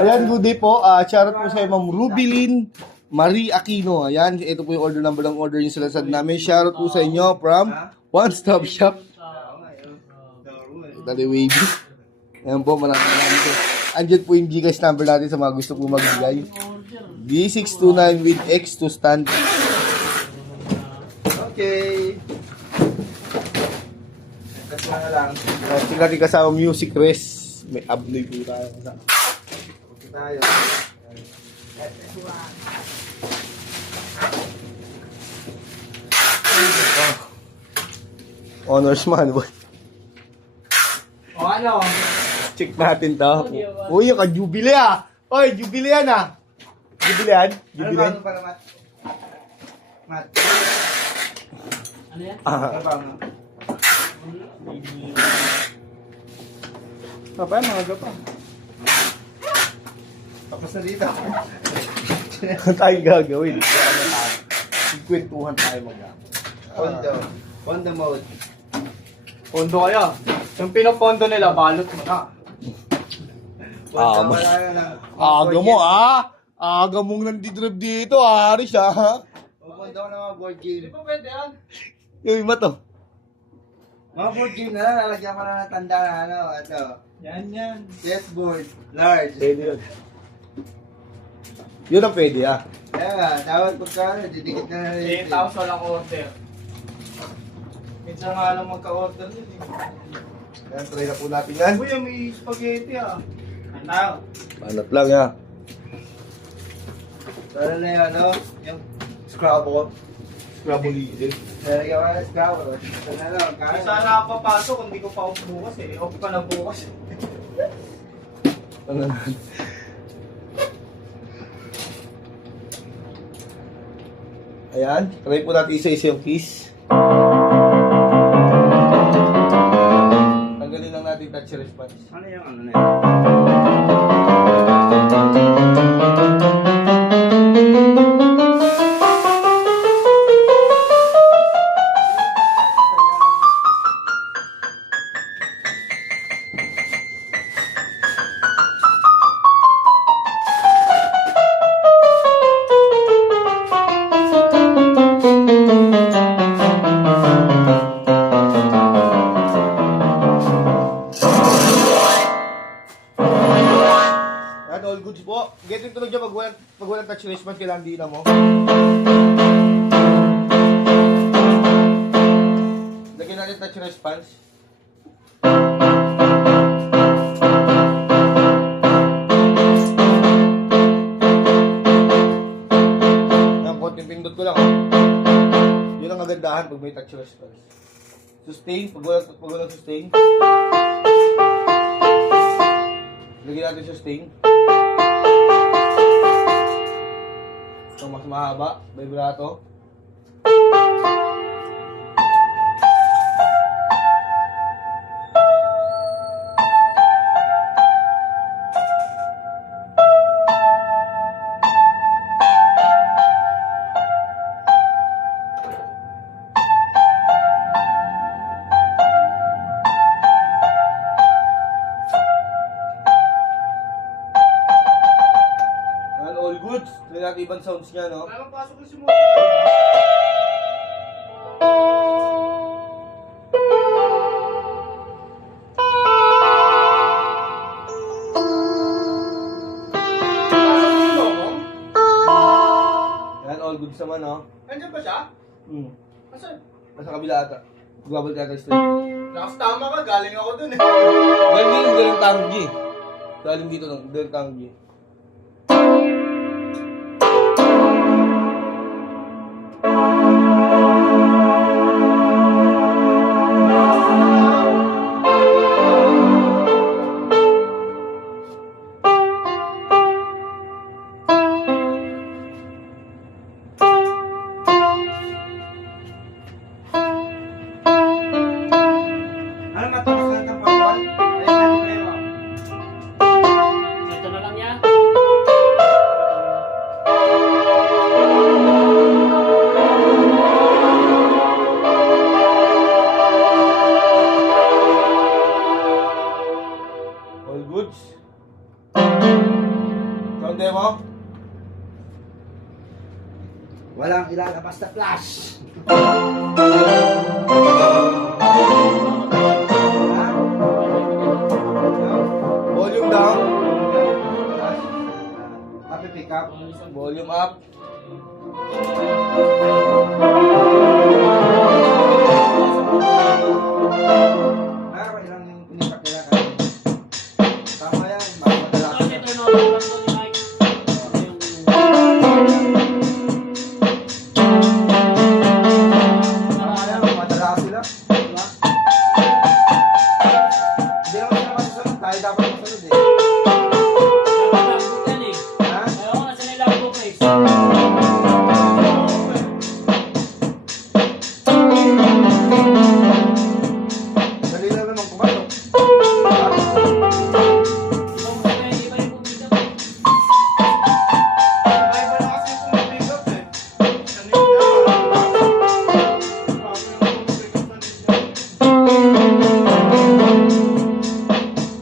Ayan, good day po. Shoutout po sa Ma'am Rubilin Marie Aquino. Ayan, ito po yung order number ng order yung salasad namin. Shoutout po sa inyo from One Stop Shop. Ito na wavy. Ayan po, maraming po. Andyan po yung Gcash number natin sa mga gusto po magbigay. D629 with X to stand. Okay. Kasi na lang. Tingnan natin kasama music rest. May abnoy po tayo. Okay tayo. Honors man, boy. O ano? Check natin to. Uy, yung ka-jubilee ah. Oy, jubilee yan ah. Jubilee yan? Ano ba? Jubilee? Ano pala, Mat? Mat? Ano yan? Ano ba? Papa, mga gapa. Tapos na dito. Ano tayong gagawin? Kwentuhan tayo mag-gamit. Pondo. Pondo mode. Pondo kaya. Yung pinopondo nila, balot mo na. Pondo mas- wala na lang. Aga mo ah. Aga mong nandidrib dito ah. Aris ah. Pondo ko na mga board game. pa pwede yan. Yung iba to. Mga board game na lang, lalagyan ko na ng tanda na ano. Ito. Yan. Chessboard. Large. Pwede yun. Yun ang pwede ah. Kaya nga, dapat pagka didikit na na rin. 8,000 walang order. Minsan nga lang magka-order yun eh. Yan, try na po natin yan. Uy, may spaghetti ah. Ano? Panat lang ah. Pero na yung ano, yung Scrabble. Scrabble easy. Lalagyan ko na ng Scrabble. Ito na lang, Hindi kaya. sana ako papasok kung hindi ko pa off bukas eh. Off pa na bukas. Ano na? Ayan, try po natin isa-isa yung keys. Tanggalin lang natin touch response. Ano yung ano na yun? Yan, all goods po. Get yung tunog dyan pag walang touch response, kailangan di na mo. Lagyan natin touch response. Yan, konting pindot ko lang. Yun ang kagandahan pag may touch response. Sustain, pag walang sustain. Lagyan natin sustain. Ito mas mahaba, vibrato. Yan, all goods. Try natin ibang sounds niya, no? Wala nang pasok na si Moto. Yan, all goods naman, no? Nandiyan ba siya? Asan? Nasa kabila ata. Global data stream. Lakas tama ka, galing ako dun eh. Galing dito ng Tanggi. Galing dito ng Tanggi. Ano matakas na ng pagkakal? Ayun, ano Ito na lang yan. Konti mo? Walang ilalabas na flash. Volume down. Happy pick up. Volume up. Meron ilang yung pinipak nila kanina. Tama yan, madala. Tama yan, madala sila. Diba? Hindi naman sila masusunod, tayo dapat masunod eh. Ha? Dali lang naman kumato.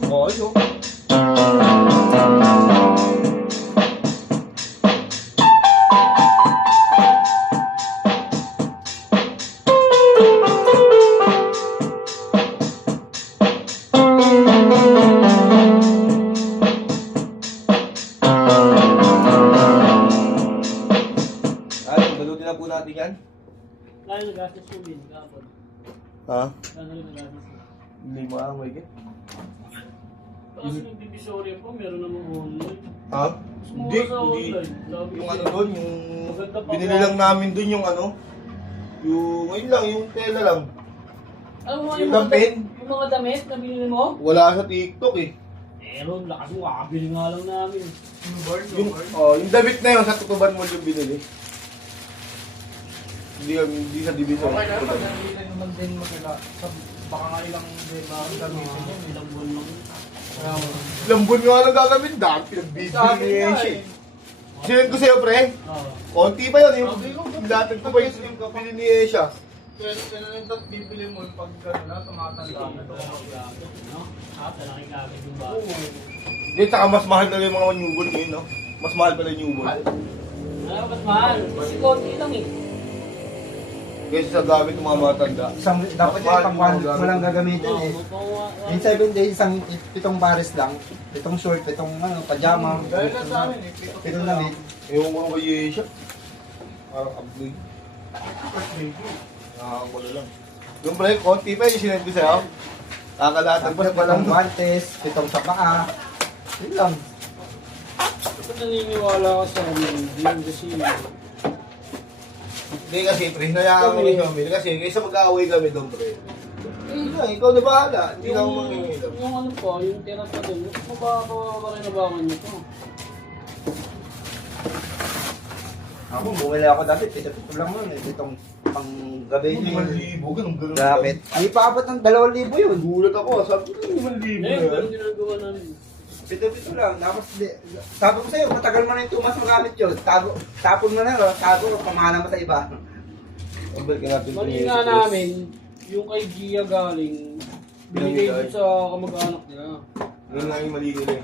Oo, yun. Ay, balutin na po natin yan. Lalo nagastos ko din, kapon. Ha? Lalo nagastos ko. Hindi mo ang may Kasi yung divisorya ko, meron namang online. Ha? Mas Hindi, mura sa hindi. online. Sabi Yung ko, ano doon, yung maganda pa binili ba? lang namin doon yung ano, yung, ayun lang, yung tela lang. Alam mo Yung mga dampin? yung mga damit na binili mo? Wala sa TikTok eh. Meron, lakas mo, kakabili nga lang namin. Yung damit na yun, sa tutuban mo yung binili. Hindi sa division. Okay na, pag-gamitin naman din magala. Baka nga ilang din gamitin yun. Ilang buwan lang. Lambon nga lang gagamit, dahil pinagbibili Sabi niya nga siya. eh. Sinend ko sa'yo, pre. Oo. Konti pa yun, yung lahat ko pa yung kapili ni Esha. Kaya nang bibili mo pag gano'n na, tumatanda na to. No? Ah, talaking gamit yung Oo. bago. Hindi, tsaka mas mahal na yung mga newborn ngayon, no? Mas mahal pala yung newborn. Ano ba't mahal? Kasi konti lang eh. Kaysa sa gamit ng mga matanda. Dapat yan, pang 1 week mo lang gagamitin eh. In 7 days, isang 7 pares lang. 7 short, 7 pajama. Dahil na sa amin eh. 7 damit. Ewan ko kay Esha. Parang abdoy. Nakakakulo lang. Yung pre, konti pa yung sinend ko sa'yo. Kakalatan pa Tapos pa lang. walang guantes, 7 sa paa. Yun lang. Bakit naniniwala ka sa amin? Hindi kasi Hindi kasi pre, nayaan mo ni Shomil. Kasi kaysa mag-aaway kami doon pre. Ikaw na bahala. Hindi na ako mangingilam. yung ano pa, yung tira pa doon, mabakinabangan nyo to. Ako, bumili ako dati, pito-pito lang nun eh. Itong pang gabi Hindi niya. man libo, ganun. Jacket. Ay, paabot ng 2,000 yun. Gulat ako, sabi ko, hindi man libo Eh, na yan. ganun ginagawa namin. Pito-pito lang. Tapos, sabi ko sa'yo, matagal mo na yung 2 months magamit yun. Tapon mo na, tago, pamana mo sa iba. Balik natin. Mali nga namin, yung kay Gia galing, binigay dun sa kamag-anak niya. Yun nga yung mali nila eh.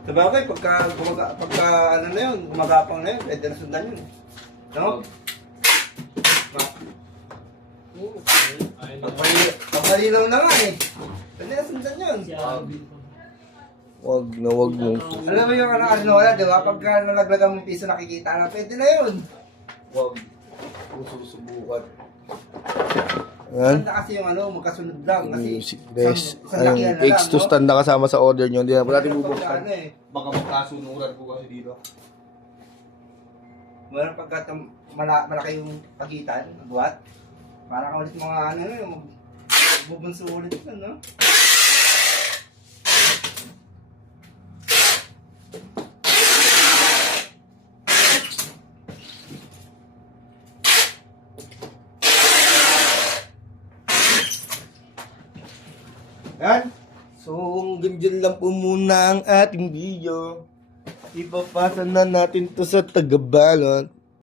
Sabagay, pagka ano na yun, gumagapang na yun, pwede na sundan yun. No? Oo, ayun na. Pagmalinaw na nga eh. Pwede na sundan yun. Si Alvin. Wag na wag mo. Alam mo yung ano, di ba? Pagka nalaglagan mo yung piso nakikita na, pwede na yun. Wag. Susubukan. Yan. Maganda kasi yung ano, magkasunod lang. Kasi Music guys. isang lakihan na lang, X2 stand na kasama sa order nyo. Hindi na po natin Pagka bubuksan. ano eh. Baka magkasunuran po kasi dito. Meron pagka malaki yung pagitan, buhat. Para ka ulit mga ano, yung bubunso ulit yun, no? Yan. So, ganyan lang po muna ang ating video. Ipapasa na natin to sa tagabalot.